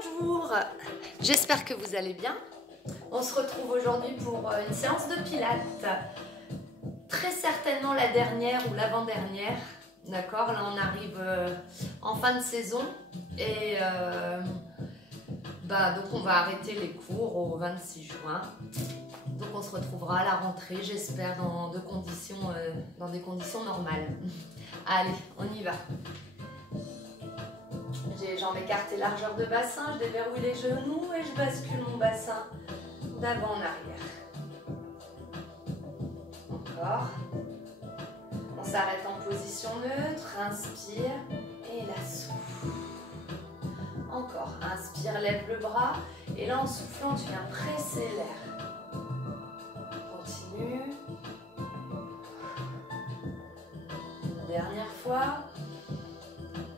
Bonjour, j'espère que vous allez bien. On se retrouve aujourd'hui pour une séance de pilates. Très certainement la dernière ou l'avant-dernière. D'accord, là on arrive en fin de saison et donc on va arrêter les cours au 26 juin. Donc on se retrouvera à la rentrée, j'espère, dans des conditions normales. Allez, on y va. J'ai les jambes écartées, largeur de bassin, je déverrouille les genoux et je bascule mon bassin d'avant en arrière. Encore. On s'arrête en position neutre, inspire et la souffle. Encore, inspire, lève le bras et là en soufflant tu viens presser l'air. Continue. Une dernière fois.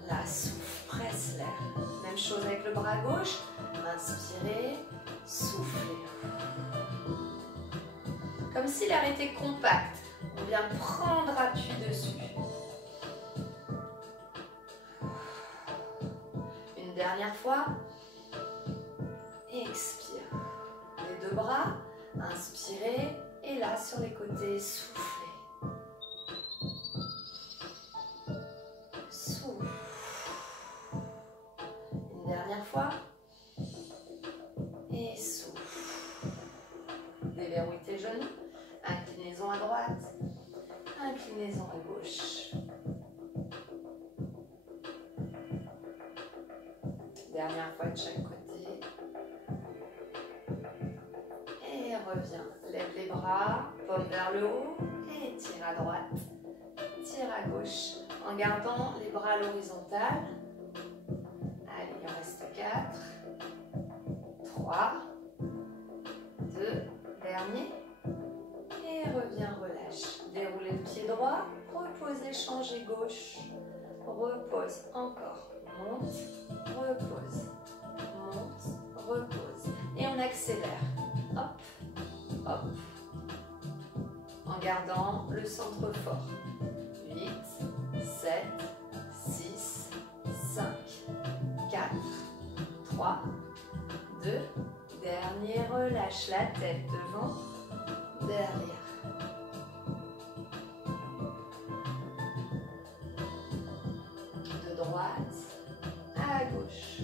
La souffle, presse l'air. Même chose avec le bras gauche. Inspirez, soufflez. Comme si l'air était compact. On vient prendre appui dessus. Une dernière fois. Expire. Les deux bras. Inspirez. Et là, sur les côtés, soufflez. Souffle. Une dernière fois. Et souffle. Déverrouille tes genoux. Inclinaison à droite. Inclinaison à gauche. Dernière fois de chaque côté. Et reviens. Lève les bras, paume vers le haut. Et tire à droite. Tire à gauche. En gardant les bras à l'horizontale. Allez, il en reste 4. 3. 2. Dernier. Et reviens, relâche. Déroulez le pied droit. Reposez, changez gauche. Repose. Encore. Monte. Repose. Monte. Repose. Et on accélère. Hop. Hop. En gardant le centre fort. 8, 7, 6, 5, 4, 3, 2. Dernier, relâche la tête devant, derrière. De droite à gauche.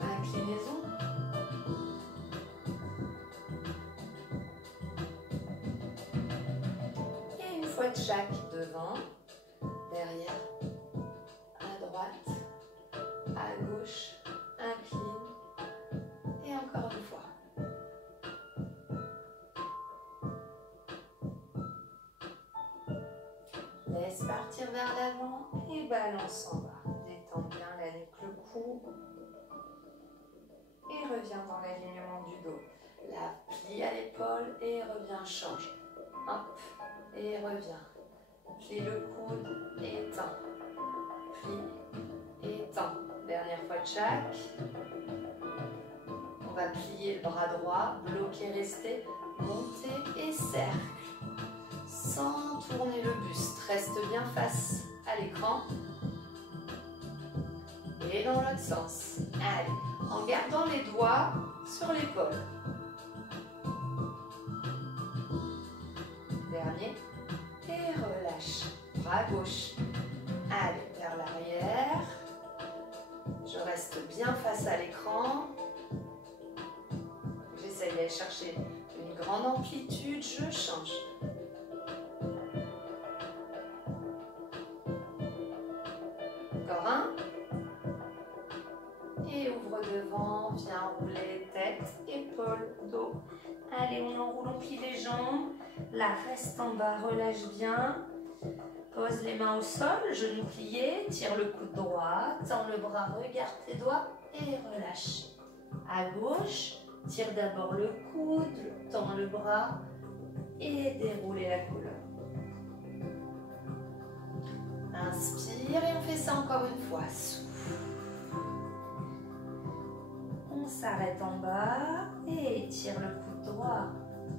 Inclinaison. Et une fois de chaque, devant, derrière, à droite, à gauche, incline, et encore une fois. Laisse partir vers l'avant et balance en bas. Détends bien la nuque, le cou. Et reviens dans l'alignement du dos. La plie à l'épaule et reviens, change. Hop, et reviens. Plie le coude et tends. Plie et tends. Dernière fois de chaque. On va plier le bras droit, bloquer, rester, monter et cercle. Sans tourner le buste. Reste bien face à l'écran. Et dans l'autre sens. Allez, en gardant les doigts sur l'épaule. Dernier. Et relâche. Bras gauche. Allez, vers l'arrière. Je reste bien face à l'écran. J'essaye d'aller chercher une grande amplitude. Je change. Encore un. Et ouvre devant. Viens rouler tête, épaule, dos. Allez, on enroule, on plie les jambes. Là, reste en bas, relâche bien. Pose les mains au sol, genoux pliés, tire le coude droit, tends le bras, regarde tes doigts et relâche. À gauche, tire d'abord le coude, tends le bras et déroulez la colonne. Inspire et on fait ça encore une fois. Souffle. On s'arrête en bas et tire le coude droit.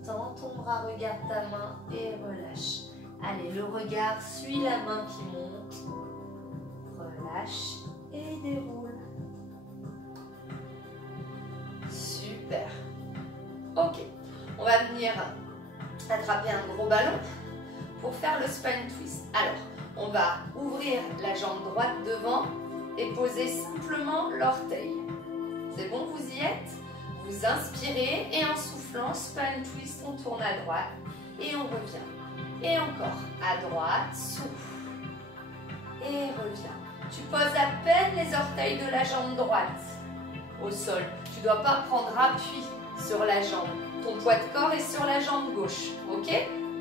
Tends ton bras, regarde ta main et relâche. Allez, le regard suit la main qui monte. Relâche. relâche et déroule. Super. Ok, on va venir attraper un gros ballon pour faire le spine twist. Alors, on va ouvrir la jambe droite devant et poser simplement l'orteil. C'est bon, vous y êtes? Vous inspirez et en soufflant, spine twist, on tourne à droite et on revient. Et encore, à droite, souffle et reviens. Tu poses à peine les orteils de la jambe droite au sol. Tu ne dois pas prendre appui sur la jambe. Ton poids de corps est sur la jambe gauche. Ok?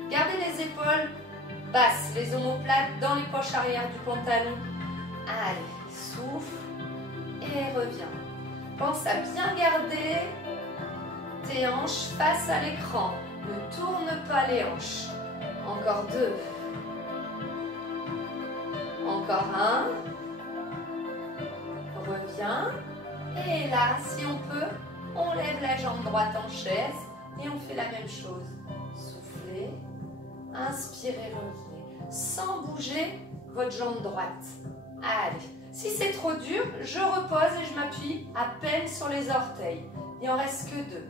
Gardez les épaules basses, les omoplates dans les poches arrière du pantalon. Allez, souffle et reviens. Pense à bien garder tes hanches face à l'écran. Ne tourne pas les hanches. Encore 2. Encore 1. Reviens. Et là, si on peut, on lève la jambe droite en chaise et on fait la même chose. Soufflez, inspirez, revenez. Sans bouger votre jambe droite. Allez. Si c'est trop dur, je repose et je m'appuie à peine sur les orteils. Il en reste que 2.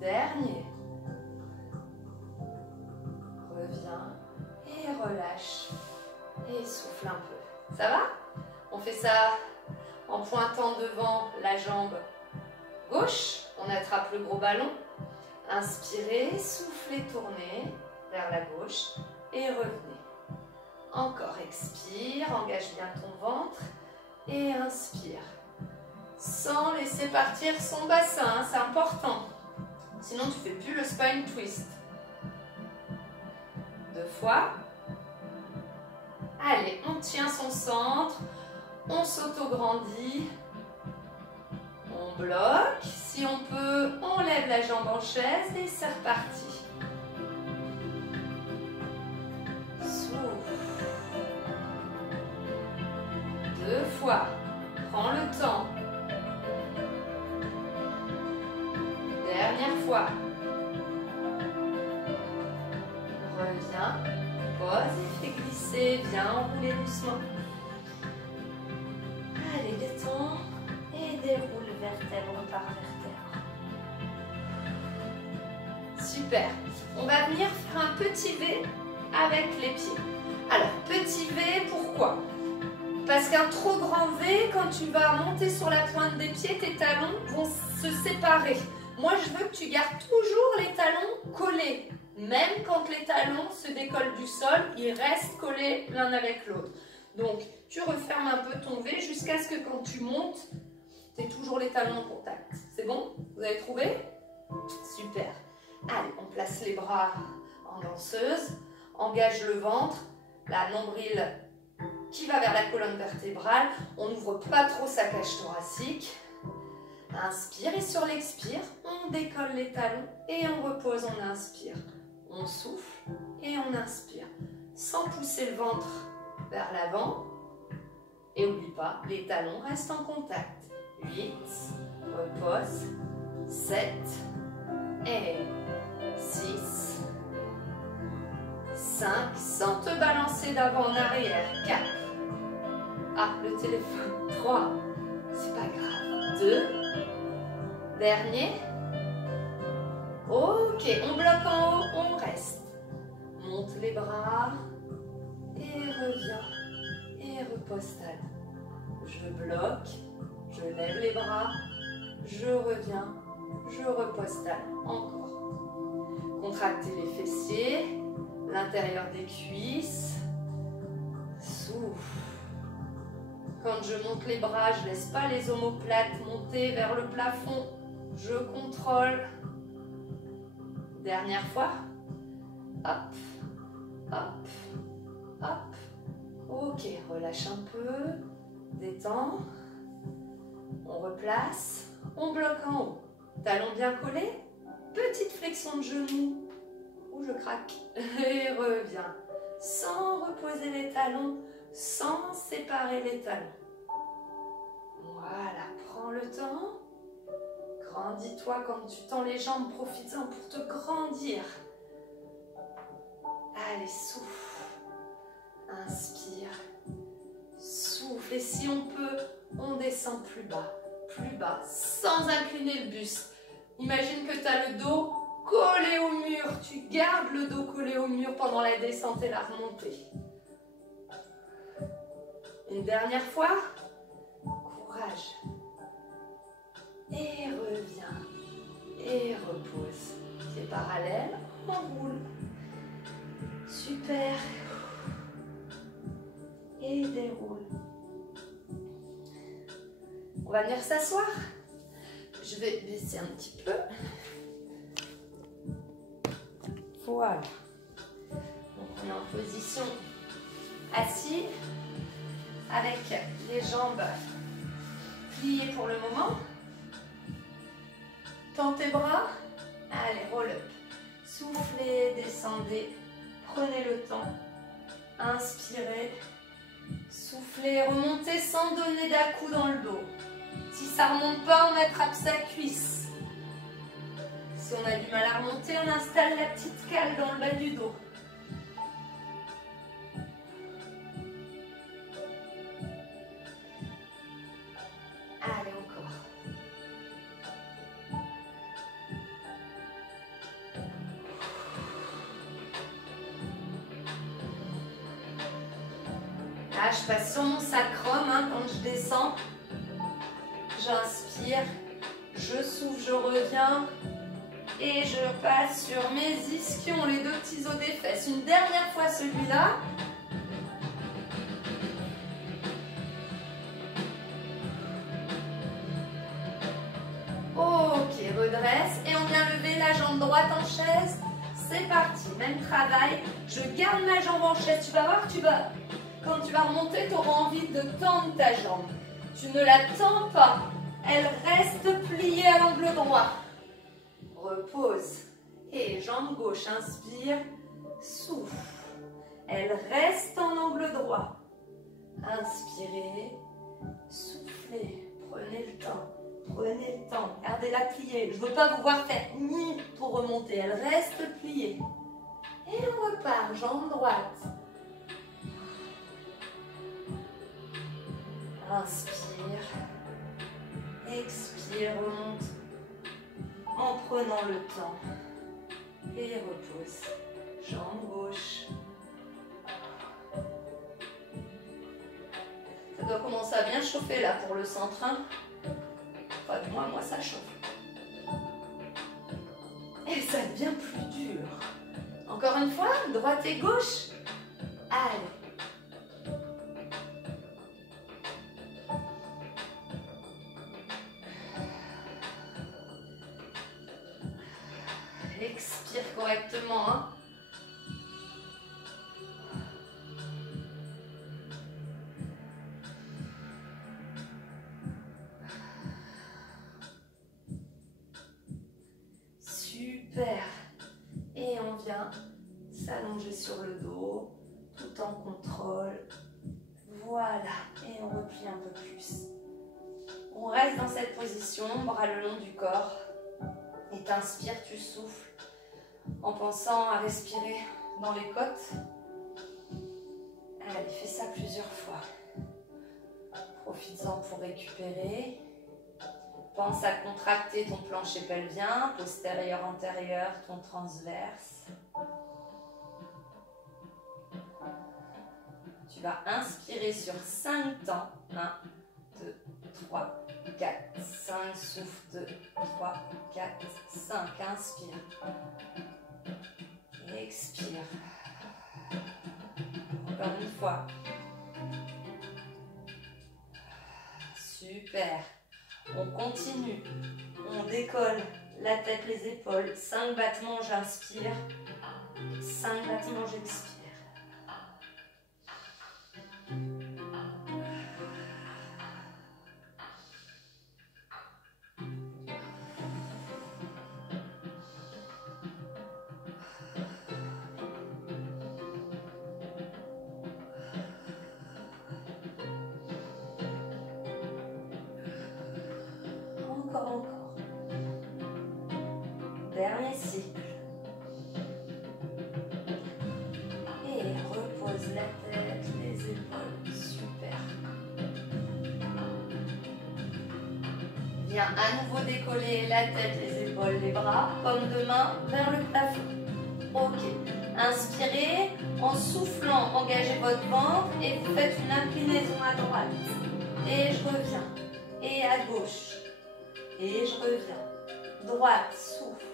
Dernier. Reviens et relâche. Et souffle un peu. Ça va? On fait ça en pointant devant la jambe gauche. On attrape le gros ballon. Inspirez, soufflez, tournez vers la gauche et revenez. Encore, expire, engage bien ton ventre et inspire. Sans laisser partir son bassin, hein, c'est important. Sinon, tu ne fais plus le spine twist. 2 fois. Allez, on tient son centre, on s'auto-grandit, on bloque. Si on peut, on lève la jambe en chaise et c'est reparti. Souffle. 2 fois. Prends le temps. Dernière fois. Reviens. Pose et fais glisser. Viens enrouler doucement. Allez, détends et déroule vertèbre par vertèbre. Super. On va venir faire un petit V avec les pieds. Alors, petit V, pourquoi? Parce qu'un trop grand V, quand tu vas monter sur la pointe des pieds, tes talons vont se séparer. Moi, je veux que tu gardes toujours les talons collés. Même quand les talons se décollent du sol, ils restent collés l'un avec l'autre. Donc, tu refermes un peu ton V jusqu'à ce que quand tu montes, tu aies toujours les talons en contact. C'est bon? Vous avez trouvé? Super. Allez, on place les bras en danseuse. Engage le ventre, la nombril qui va vers la colonne vertébrale. On n'ouvre pas trop sa cage thoracique. Inspire et sur l'expire, on décolle les talons et on repose, on inspire. On souffle et on inspire. Sans pousser le ventre vers l'avant. Et n'oublie pas, les talons restent en contact. 8, repose, 7 et 6, 5, sans te balancer d'avant en arrière. 4, ah, le téléphone. 3, c'est pas grave. 2, dernier. Ok, on bloque en haut, on reste. Monte les bras et reviens. Et repose talon. Je bloque, je lève les bras, je reviens, je repose talon. Encore. Contractez les fessiers, l'intérieur des cuisses. Souffle. Quand je monte les bras, je ne laisse pas les omoplates monter vers le plafond. Je contrôle. Dernière fois. Hop, hop, hop. Ok, relâche un peu. Détends. On replace. On bloque en haut. Talons bien collés. Petite flexion de genou. Ou je craque. Et reviens. Sans reposer les talons. Sans séparer les talons. Voilà, prends le temps. Grandis-toi quand tu tends les jambes, profites-en pour te grandir. Allez, souffle. Inspire. descends plus bas, sans incliner le buste. Imagine que tu as le dos collé au mur. Tu gardes le dos collé au mur pendant la descente et la remontée. Une dernière fois. Courage. Et reviens. Et repose. Pied parallèle, enroule. Super. Et déroule. On va venir s'asseoir. Je vais baisser un petit peu. Voilà. Donc on est en position assis avec les jambes pliées pour le moment. Tends tes bras. Allez, roll up. Soufflez, descendez. Prenez le temps. Inspirez. Soufflez, remontez sans donner d'à-coups dans le dos. Si ça ne remonte pas, on attrape sa cuisse. Si on a du mal à remonter, on installe la petite cale dans le bas du dos. Allez, encore. Là, je passe sur mon sacrum quand je descends. J'inspire, je souffle, je reviens et je passe sur mes ischions, les deux petits os des fesses. Une dernière fois celui-là. Ok, redresse et on vient lever la jambe droite en chaise. C'est parti, même travail. Je garde ma jambe en chaise. Tu vas voir, quand tu vas remonter, tu auras envie de tendre ta jambe. Tu ne la tends pas. Elle reste pliée à l'angle droit. Repose. Et jambe gauche, inspire, souffle. Elle reste en angle droit. Inspirez, soufflez. Prenez le temps. Prenez le temps. Gardez-la pliée. Je ne veux pas vous voir faire ni pour remonter. Elle reste pliée. Et on repart. Jambe droite. Inspire. Expire, remonte en prenant le temps et repose. Jambe gauche. Ça doit commencer à bien chauffer là pour le centre. Enfin, du moins, moi ça chauffe. Et ça devient plus dur. Encore une fois, droite et gauche. Allez. Expire correctement. Super. Et on vient s'allonger sur le dos, tout en contrôle. Voilà. Et on replie un peu plus. On reste dans cette position, bras le long du corps. Et t'inspires, tu souffles en pensant à respirer dans les côtes. Allez, fais ça plusieurs fois. Profites-en pour récupérer. Pense à contracter ton plancher pelvien, postérieur, antérieur, ton transverse. Tu vas inspirer sur 5 temps. 1, 2, 3, 4, 5, souffle, 2, 3, 4, 5, inspire. Expire. Encore une fois. Super. On continue. On décolle la tête, les épaules. 5 battements, j'inspire. 5 battements, j'expire. Encore. Dernier cycle. Et repose la tête, les épaules. Super. Bien, à nouveau décoller la tête, les épaules, les bras, paume de main vers le plafond. Ok. Inspirez, en soufflant, engagez votre ventre et vous faites une inclinaison à droite. Et je reviens. Et à gauche. Et je reviens. Droite, souffle.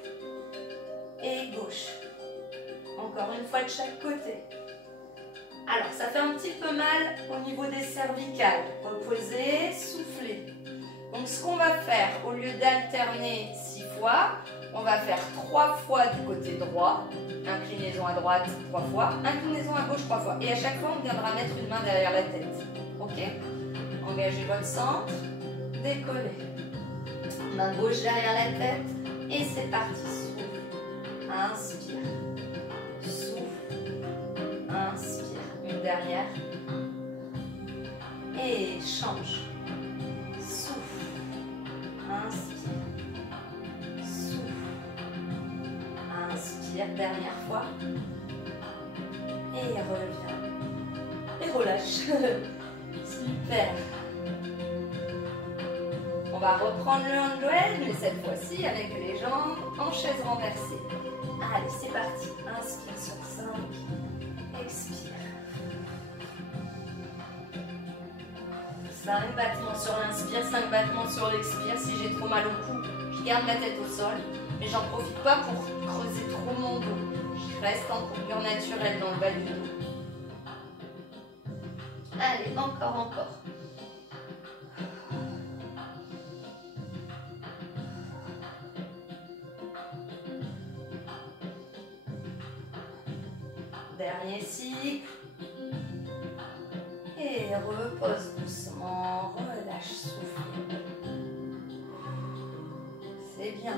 Et gauche. Encore une fois de chaque côté. Alors, ça fait un petit peu mal au niveau des cervicales. Reposez, soufflez. Donc, ce qu'on va faire, au lieu d'alterner 6 fois, on va faire 3 fois du côté droit. Inclinaison à droite 3 fois. Inclinaison à gauche 3 fois. Et à chaque fois, on viendra mettre une main derrière la tête. Ok? Engagez votre centre. Décollez. Main gauche derrière la tête. Et c'est parti. Souffle. Inspire. Souffle. Inspire. Une dernière. Et change. Souffle. Inspire. Souffle. Inspire. Dernière fois. Et reviens. Et relâche. Super. On va reprendre le handwell, mais cette fois-ci avec les jambes en chaise renversée. Allez, c'est parti. Inspire sur 5. Expire. 5 battements sur l'inspire, 5 battements sur l'expire. Si j'ai trop mal au cou, je garde la tête au sol. Mais j'en profite pas pour creuser trop mon dos. Je reste en courbure naturelle dans le bas du dos. Allez, encore. Dernier cycle. Et repose doucement, relâche, souffle. C'est bien.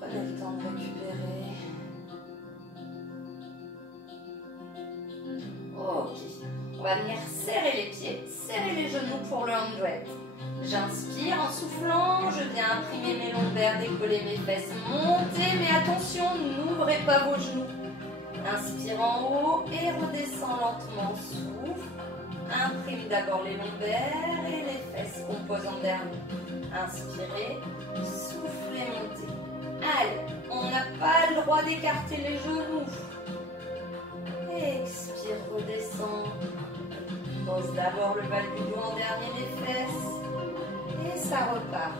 Prenez le temps de récupérer. Ok. On va venir serrer les pieds, serrer les genoux pour le handwell. J'inspire en soufflant, je viens imprimer mes lombaires, décoller mes fesses, monter, mais attention, n'ouvrez pas vos genoux. Inspire en haut et redescend lentement, souffle. Imprime d'abord les lombaires et les fesses, compose en dernier. Inspirez, soufflez, montez. Allez, on n'a pas le droit d'écarter les genoux. Expire, redescend. Pose d'abord le bas du dos, en dernier les fesses. Et ça repart.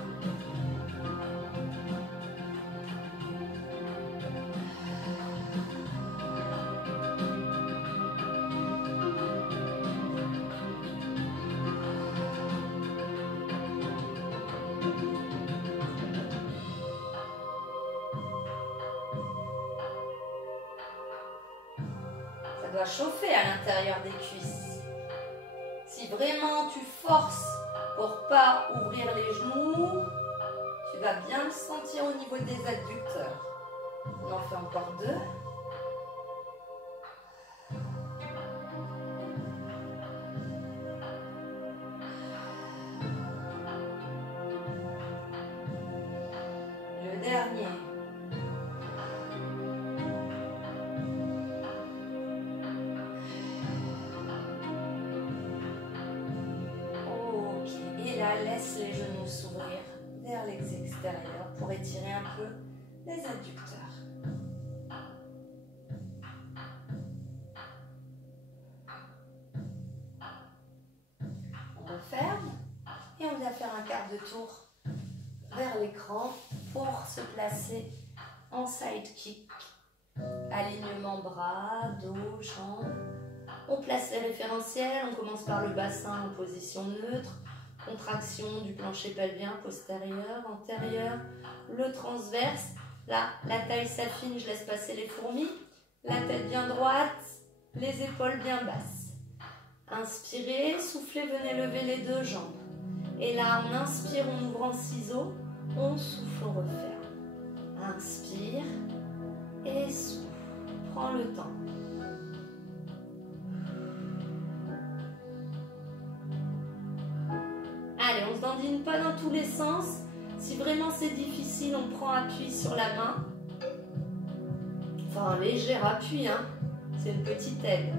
Ça doit chauffer à l'intérieur des cuisses. Si vraiment tu forces pour pas ouvrir les genoux, tu vas bien le sentir au niveau des adducteurs. On en fait encore 2. Le dernier. Laisse les genoux s'ouvrir vers l'extérieur pour étirer un peu les adducteurs. On referme et on vient faire un quart de tour vers l'écran pour se placer en side kick. Alignement bras, dos, jambes. On place les référentiels, on commence par le bassin en position neutre. Contraction du plancher pelvien postérieur, antérieur, le transverse. Là, la taille s'affine, je laisse passer les fourmis. La tête bien droite, les épaules bien basses. Inspirez, soufflez, venez lever les 2 jambes. Et là, on inspire, on ouvre en ciseaux. On souffle, on referme. Inspire et souffle. Prends le temps. Allez, on ne se dandine pas dans tous les sens. Si vraiment c'est difficile, on prend appui sur la main. Enfin, un léger appui, hein. C'est une petite aide.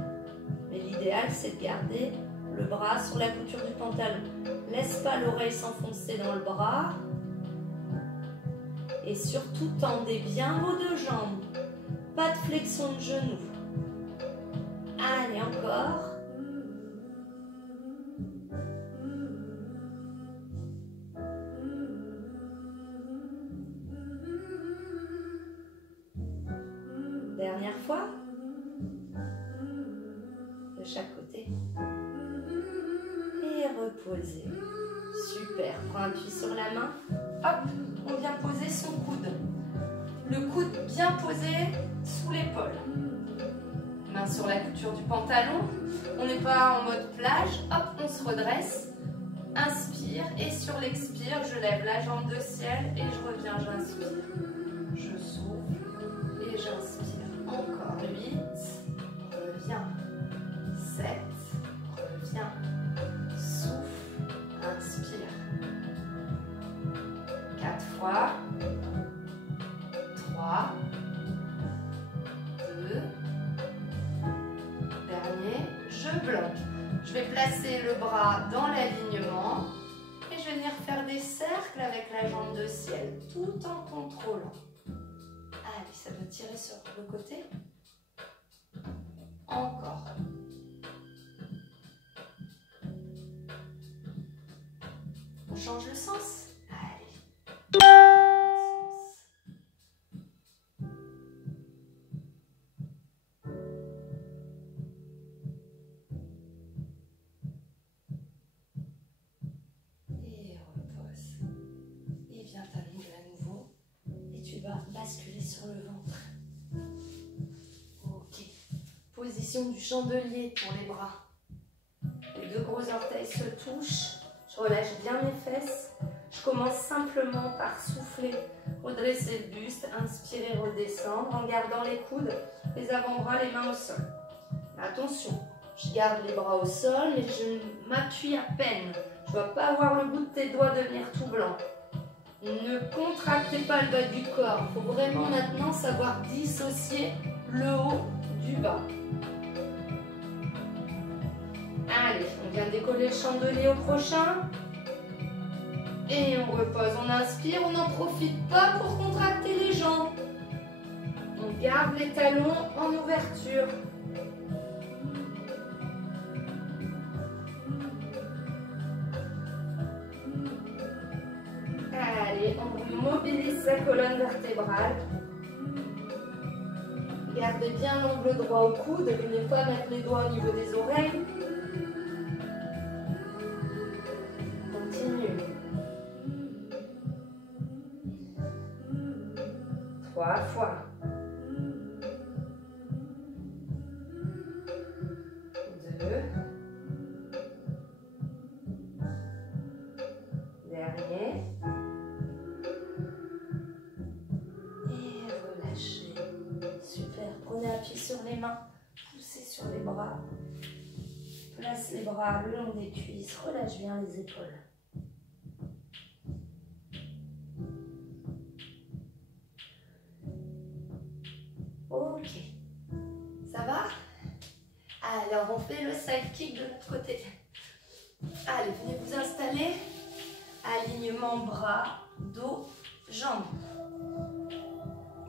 Mais l'idéal, c'est de garder le bras sur la couture du pantalon. Laisse pas l'oreille s'enfoncer dans le bras. Et surtout, tendez bien vos deux jambes. Pas de flexion de genoux. Allez, encore. Dernière fois. De chaque côté. Et reposez. Super. Prends appui sur la main. Hop, on vient poser son coude. Le coude bien posé sous l'épaule. Main sur la couture du pantalon. On n'est pas en mode plage. Hop, on se redresse. Inspire. Et sur l'expire, je lève la jambe de ciel et je reviens, j'inspire. Je souffle et j'inspire. Encore 8. Reviens. 7. Reviens. Souffle. Inspire. 4 fois. 3. 2. Dernier. Je bloque. Je vais placer le bras dans l'alignement et je vais venir faire des cercles avec la jambe de ciel tout en contrôlant. Allez, ça peut tirer sur le côté. Encore. On change le sens. Allez. Et repose. Et viens t'allonger à nouveau. Et tu vas basculer sur le ventre. Ok. Position du chandelier pour les bras. Les deux gros orteils se touchent. Je relâche bien mes fesses. Je commence simplement par souffler, redresser le buste, inspirer, redescendre en gardant les coudes, les avant-bras, les mains au sol. Attention, je garde les bras au sol, mais je m'appuie à peine. Je ne dois pas avoir le bout de tes doigts devenir tout blanc. Ne contractez pas le bas du corps. Il faut vraiment maintenant savoir dissocier le haut du bas. Allez, on vient décoller le chandelier au prochain. Et on repose, on inspire, on n'en profite pas pour contracter les jambes. On garde les talons en ouverture. Allez, on mobilise sa colonne vertébrale. Gardez bien l'angle droit au coude, ne venez pas mettre les doigts au niveau des oreilles. Continue. 3 fois. 2. Dernier. Et relâchez. Super. Prenez appui sur les mains. Poussez sur les bras. Place les bras le long des cuisses. Relâche bien les épaules. Ok. Ça va? Alors, on fait le side kick de l'autre côté. Allez, venez vous installer. Alignement bras, dos, jambes.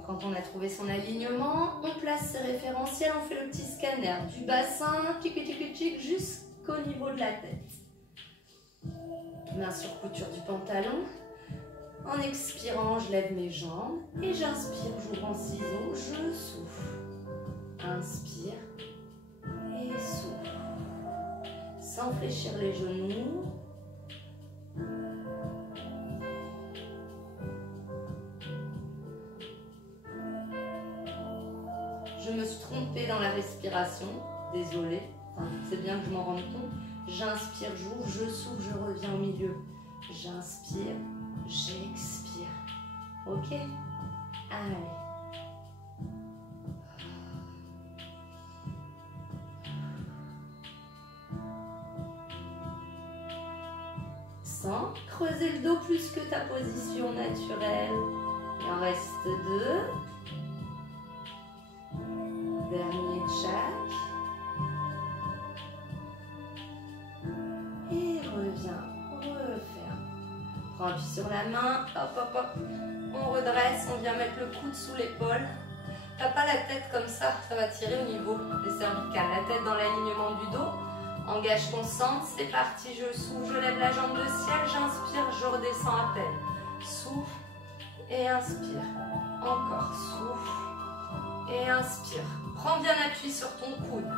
Quand on a trouvé son alignement, on place ses référentiels, on fait le petit scanner du bassin, tic, jusqu'au niveau de la tête. Main sur couture du pantalon. En expirant, je lève mes jambes et j'inspire, j'ouvre en ciseaux, je souffle. Inspire et souffle. Sans fléchir les genoux. Je me suis trompée dans la respiration, désolée, c'est bien que je m'en rende compte. J'inspire, j'ouvre, je souffle, je reviens au milieu. J'inspire, j'expire. Ok? Allez. Sans creuser le dos plus que ta position naturelle. Il en reste 2. Dernier de chaque. prend appui sur la main, hop, hop, hop. On redresse, on vient mettre le coude sous l'épaule. T'as pas la tête comme ça va tirer au niveau des cervicales. La tête dans l'alignement du dos. Engage ton centre, c'est parti, je souffle, je lève la jambe de ciel, j'inspire, je redescends à peine. Souffle et inspire. Encore, souffle et inspire. Prends bien appui sur ton coude.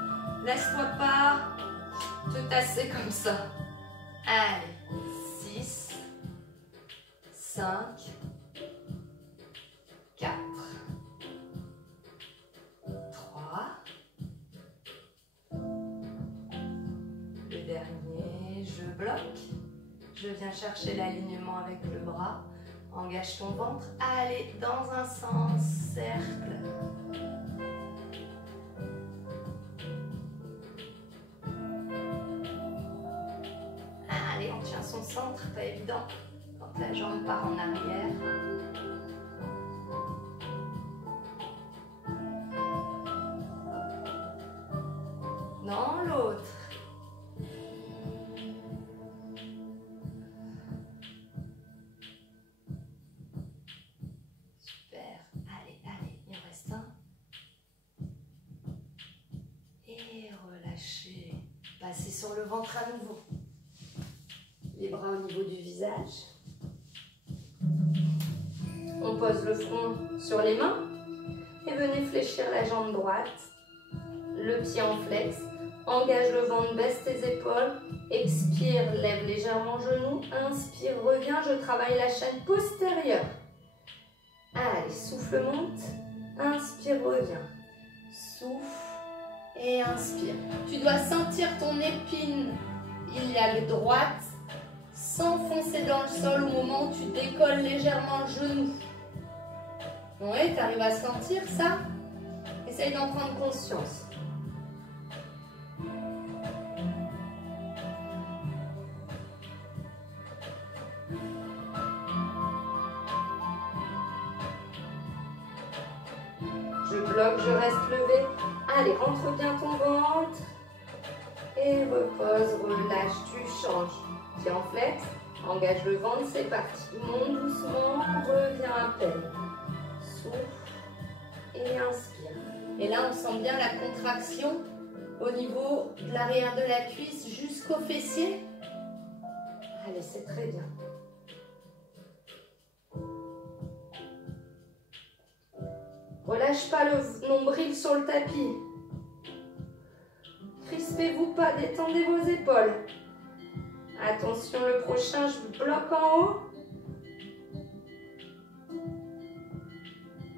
Laisse-toi pas te tasser comme ça. Allez, 6, 5, 4, 3, le dernier, je bloque, je viens chercher l'alignement avec le bras, engage ton ventre, allez, dans un sens, cercle. Allez, on tient son centre, pas évident, quand la jambe part en arrière. Dans l'autre. Super. Allez, allez, il en reste un. Et relâchez. Passez sur le ventre à nouveau. Les bras au niveau du visage. On pose le front sur les mains et venez fléchir la jambe droite. Le pied en flex. Engage le ventre, baisse tes épaules. Expire, lève légèrement genou. Inspire, reviens, je travaille la chaîne postérieure. Allez, souffle, monte. Inspire, reviens. Souffle et inspire. Tu dois sentir ton épine iliaque droite s'enfoncer dans le sol au moment où tu décolles légèrement le genou. Oui, tu arrives à sentir ça? Essaye d'en prendre conscience. Je bloque, je reste levé. Allez, rentre bien ton ventre. Et repose, relâche, tu changes. Pied en flex, engage le ventre, c'est parti. Monte doucement, reviens à peine. Souffle et inspire. Et là, on sent bien la contraction au niveau de l'arrière de la cuisse jusqu'au fessier. Allez, c'est très bien. Relâche pas le nombril sur le tapis. Crispez-vous pas, détendez vos épaules. Attention, le prochain, je bloque en haut.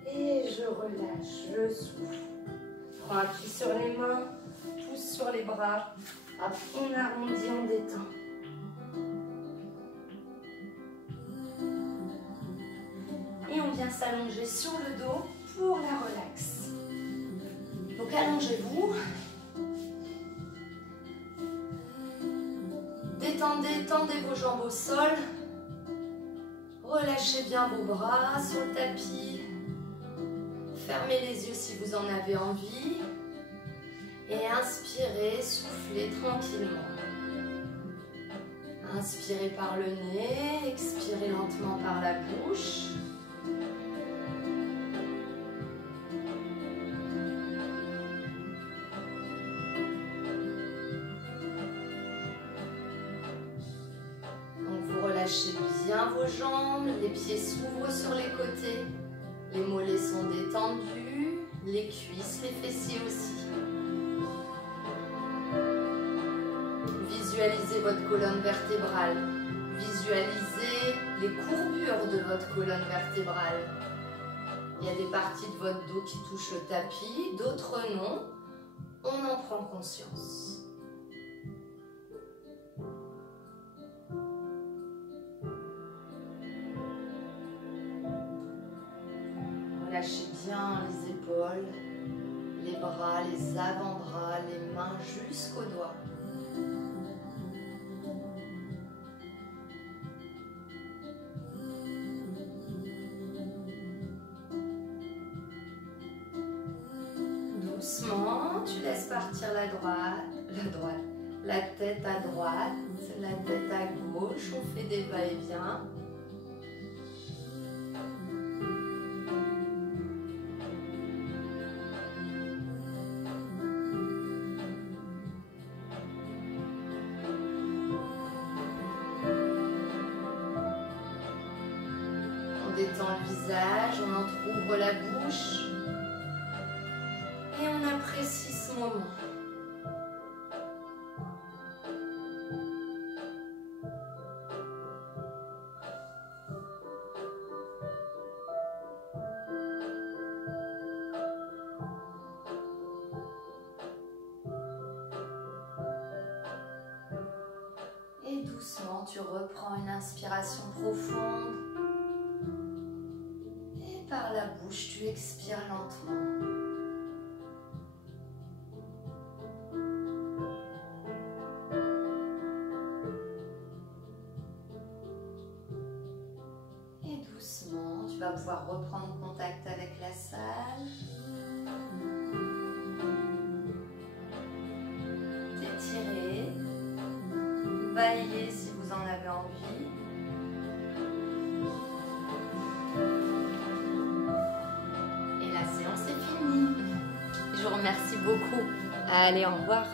Et je relâche, je souffle. Prends appui sur les mains, pousse sur les bras. Hop, on arrondit, on détend. Et on vient s'allonger sur le dos pour la relax. Donc allongez-vous. Détendez, tendez vos jambes au sol. Relâchez bien vos bras sur le tapis. Fermez les yeux si vous en avez envie. Et inspirez, soufflez tranquillement. Inspirez par le nez, expirez lentement par la bouche. Relâchez bien vos jambes, les pieds s'ouvrent sur les côtés, les mollets sont détendus, les cuisses, les fessiers aussi. Visualisez votre colonne vertébrale, visualisez les courbures de votre colonne vertébrale. Il y a des parties de votre dos qui touchent le tapis, d'autres non. On en prend conscience. Relâchez bien les épaules, les bras, les avant-bras, les mains jusqu'aux doigts. Doucement, tu laisses partir la tête à droite, la tête à gauche, on fait des va-et-vient. visage, on entrouvre la bouche et on apprécie ce moment. Et doucement, tu reprends une inspiration profonde. Et par la bouche, tu expires lentement. Et doucement, tu vas pouvoir reprendre contact avec la salle. T'étirer. Bailler si vous en avez envie. Et la séance est finie. Je vous remercie beaucoup. Allez, au revoir.